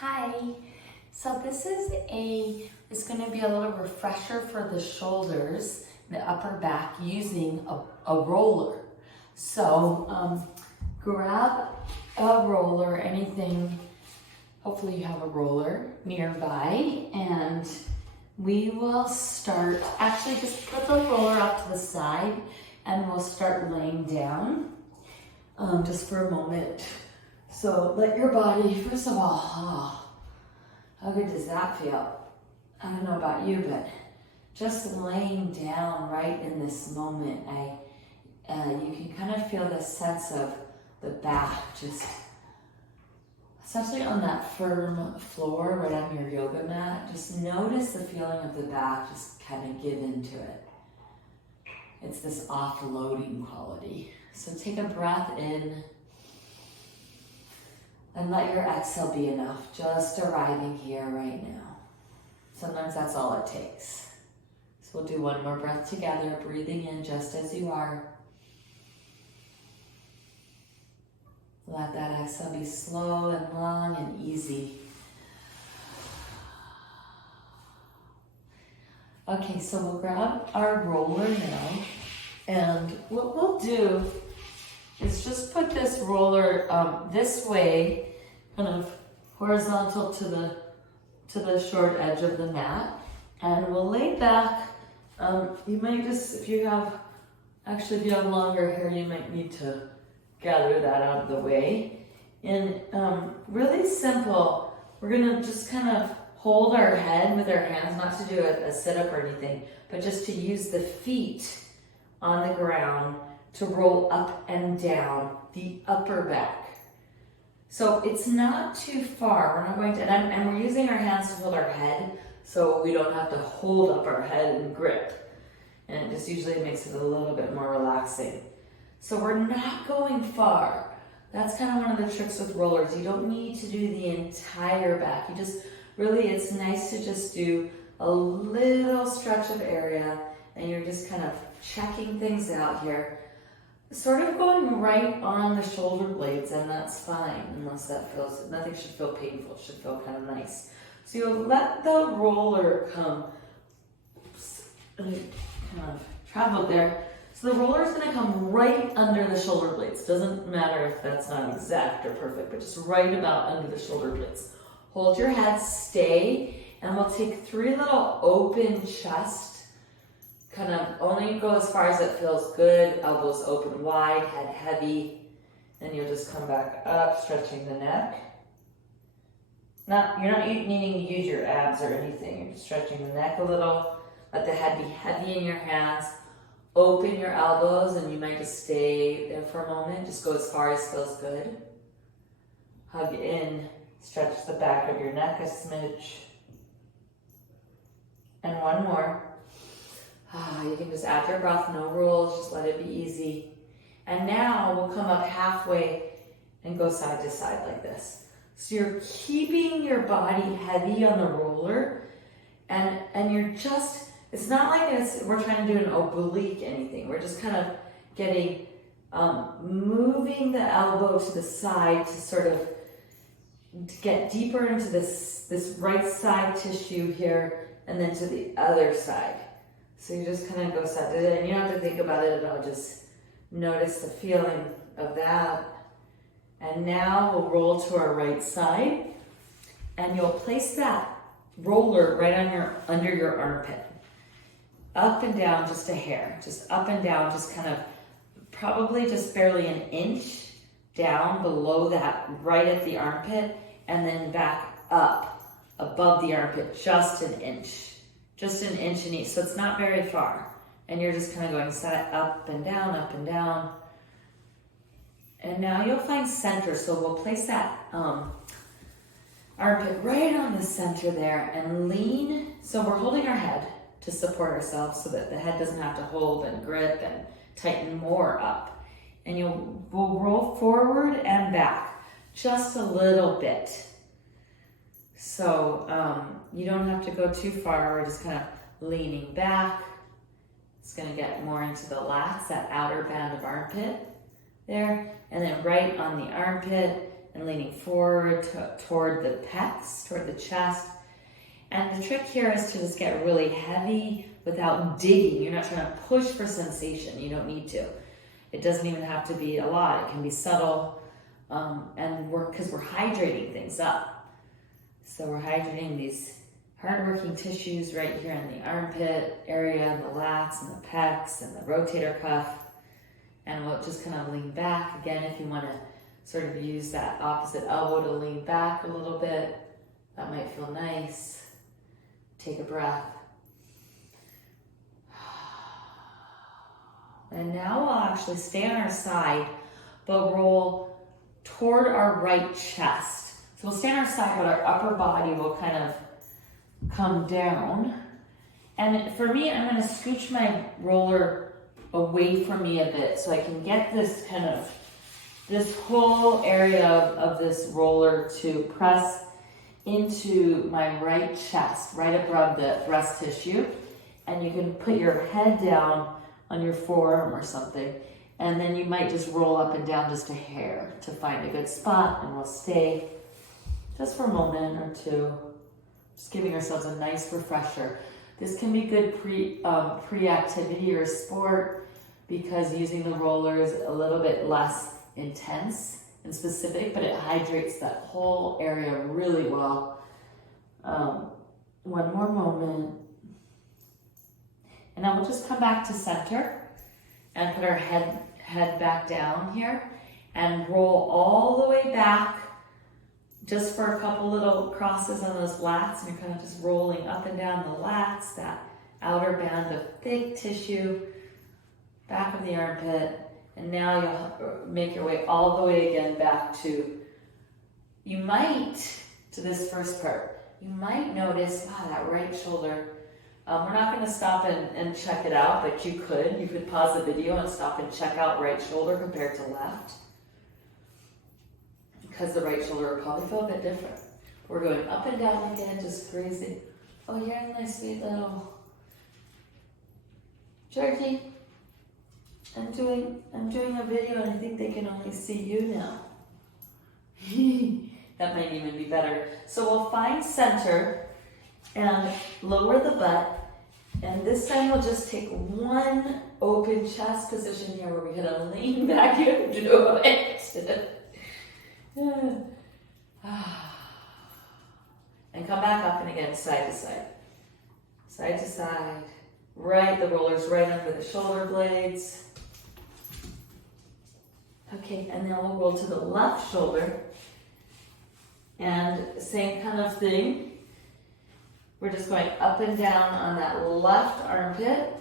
Hi, so it's going to be a little refresher for the shoulders, the upper back using a roller. So grab a roller, anything, hopefully you have a roller nearby, and we will start, actually just put the roller up to the side and we'll start laying down just for a moment. So let your body, first of all, how good does that feel? I don't know about you, but just laying down right in this moment, you can kind of feel the sense of the back, just especially on that firm floor right on your yoga mat. Just notice the feeling of the back, just kind of give into it. It's this offloading quality. So take a breath in and let your exhale be enough, just arriving here right now. Sometimes that's all it takes. So we'll do one more breath together, breathing in just as you are. Let that exhale be slow and long and easy. Okay, so we'll grab our roller now, and what we'll do is just put this roller this way, kind of horizontal to the short edge of the mat, and we'll lay back. You might just, if you have longer hair, you might need to gather that out of the way. And really simple, we're gonna just kind of hold our head with our hands, not to do a sit-up or anything, but just to use the feet on the ground to roll up and down the upper back. So it's not too far. We're not going to, and we're using our hands to hold our head, so we don't have to hold up our head and grip. And it just usually makes it a little bit more relaxing. So we're not going far. That's kind of one of the tricks with rollers. You don't need to do the entire back. You just, really, it's nice to just do a little stretch of area, and you're just kind of checking things out here. Sort of going right on the shoulder blades, and that's fine, unless that feels, nothing should feel painful, it should feel kind of nice. So you'll let the roller come, kind of travel there. So the roller is going to come right under the shoulder blades. Doesn't matter if that's not exact or perfect, but just right about under the shoulder blades. Hold your head, stay, and we'll take 3 little open chest. Kind of only go as far as it feels good, elbows open wide, head heavy. Then you'll just come back up, stretching the neck. You're not needing to use your abs or anything. You're just stretching the neck a little. Let the head be heavy in your hands. Open your elbows, and you might just stay there for a moment. Just go as far as feels good. Hug in, stretch the back of your neck a smidge. And one more. You can just add your breath, no rules, just let it be easy. And now we'll come up halfway and go side to side like this. So you're keeping your body heavy on the roller, and you're just, it's not like we're trying to do an oblique anything. We're just kind of getting, moving the elbow to the side to sort of get deeper into this right side tissue here, and then to the other side. So you just kind of go side to side, and you don't have to think about it at all, just notice the feeling of that. And now we'll roll to our right side, and you'll place that roller right on under your armpit. Up and down just a hair, just up and down, just kind of probably just barely an inch down below that, right at the armpit, and then back up above the armpit, just an inch. Just an inch in each, so it's not very far. And you're just kind of going up and down, up and down. And now you'll find center, so we'll place that armpit right on the center there and lean. So we're holding our head to support ourselves so that the head doesn't have to hold and grip and tighten more up. And we'll roll forward and back just a little bit. So you don't have to go too far. We're just kind of leaning back. It's going to get more into the lats, that outer band of armpit there. And then right on the armpit, and leaning forward toward the pecs, toward the chest. And the trick here is to just get really heavy without digging. You're not trying to push for sensation. You don't need to. It doesn't even have to be a lot. It can be subtle. Because we're hydrating things up. So we're hydrating these hardworking tissues right here in the armpit area, and the lats and the pecs and the rotator cuff. And we'll just kind of lean back. Again, if you want to sort of use that opposite elbow to lean back a little bit, that might feel nice. Take a breath. And now we'll actually stay on our side, but roll toward our right chest. So we'll stay on our side, but our upper body will kind of come down. And for me, I'm going to scooch my roller away from me a bit so I can get this kind of, this whole area of this roller to press into my right chest, right above the breast tissue. And you can put your head down on your forearm or something. And then you might just roll up and down just a hair to find a good spot, and we'll stay just for a moment or two, just giving ourselves a nice refresher. This can be good pre-activity or sport because using the roller is a little bit less intense and specific, but it hydrates that whole area really well. One more moment. And now we'll just come back to center and put our head back down here and roll all the way back just for a couple little crosses on those lats, and you're kind of just rolling up and down the lats, that outer band of thick tissue, back of the armpit, and now you'll make your way all the way again back to this first part. You might notice, wow, that right shoulder. We're not going to stop and check it out, but you could pause the video and stop and check out right shoulder compared to left. Because the right shoulder will probably feel a bit different. We're going up and down again, just grazing. Oh, you're in my sweet little Georgie. I'm doing a video and I think they can only see you now. That might even be better. So we'll find center and lower the butt. And this time we'll just take one open chest position here where we're gonna lean back into it. And come back up and again, side to side. Side to side. Right, the roller's right under the shoulder blades. Okay, and then we'll roll to the left shoulder. And same kind of thing. We're just going up and down on that left armpit,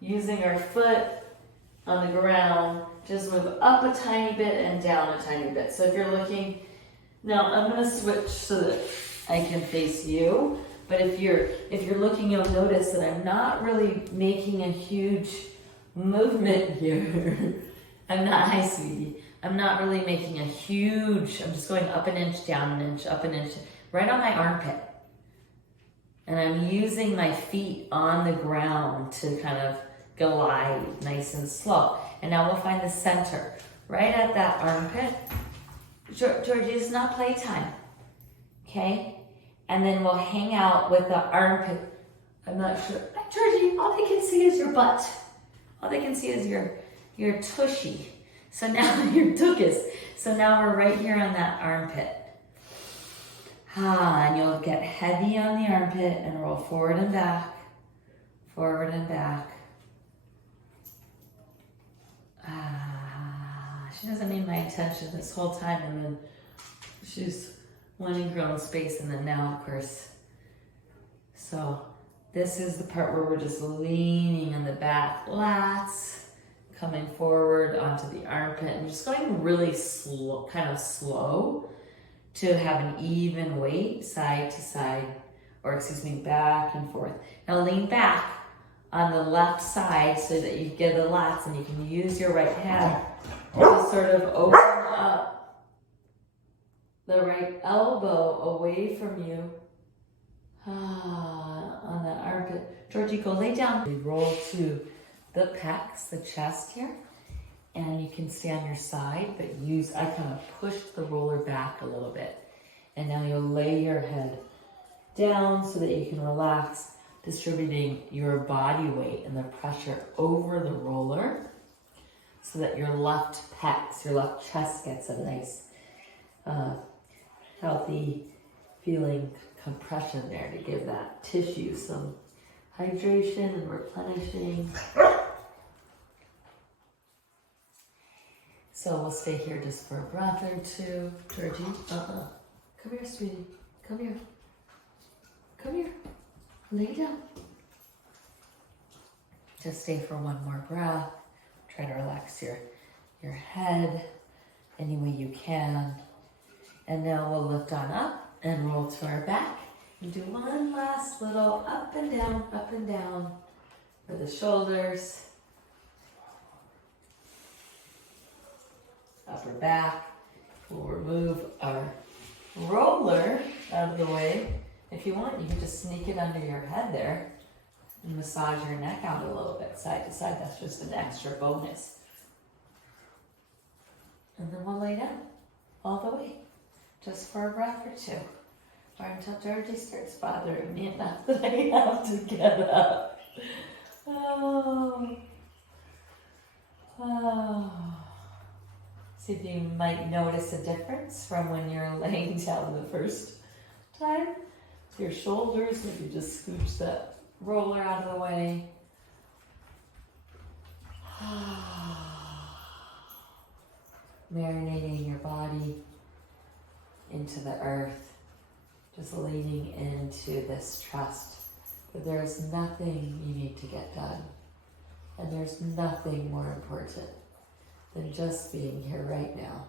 using our foot on the ground. Just move up a tiny bit and down a tiny bit. So if you're looking, now I'm going to switch so that I can face you. But if you're looking, you'll notice that I'm not really making a huge movement here. I'm not, hi sweetie. I'm not really making a huge, I'm just going up an inch, down an inch, up an inch, right on my armpit. And I'm using my feet on the ground to kind of glide nice and slow. And now we'll find the center, right at that armpit. Georgie, it's not playtime, okay? And then we'll hang out with the armpit. I'm not sure. Georgie, all they can see is your butt. All they can see is your tushy. So now, your tuchus. So now we're right here on that armpit. And you'll get heavy on the armpit and roll forward and back, forward and back. She doesn't need my attention this whole time, and then she's wanting her own space, and then now, of course. So this is the part where we're just leaning on the back lats, coming forward onto the armpit, and just going really slow, kind of slow, to have an even weight side to side, or excuse me, back and forth. Now lean back on the left side so that you get the lats, and you can use your right hand to sort of open up the right elbow away from you on that armpit. Georgie, go lay down. We roll to the pecs, the chest here, And you can stay on your side, but I kind of pushed the roller back a little bit. And now you'll lay your head down so that you can relax, distributing your body weight and the pressure over the roller so that your left pecs, your left chest gets a nice, healthy feeling compression there to give that tissue some hydration and replenishing. So we'll stay here just for a breath or two. Georgie, come here, sweetie. Come here. Come here. Lay down. Just stay for one more breath. Try to relax your head any way you can. And now we'll lift on up and roll to our back. And do one last little up and down for the shoulders. Upper back. We'll remove our roller out of the way. If you want, you can just sneak it under your head there and massage your neck out a little bit side to side. That's just an extra bonus. And then we'll lay down all the way, just for a breath or two, or until Georgie starts bothering me enough that I have to get up. Oh. See if you might notice a difference from when you're laying down the first time. Your shoulders, maybe just scooch that roller out of the way. Marinating your body into the earth, just leaning into this trust that there is nothing you need to get done, and there's nothing more important than just being here right now.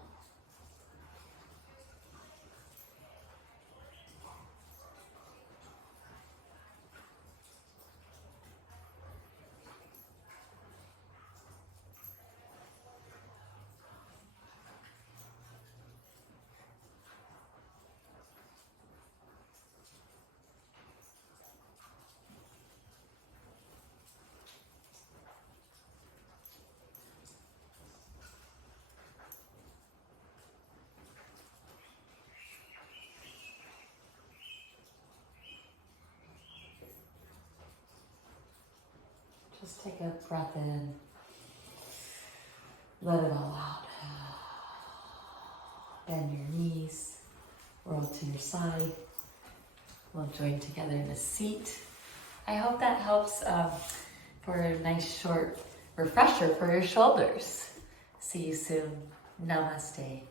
Just take a breath in, let it all out. Bend your knees, roll to your side. We'll join together in a seat. I hope that helps for a nice short refresher for your shoulders. See you soon. Namaste.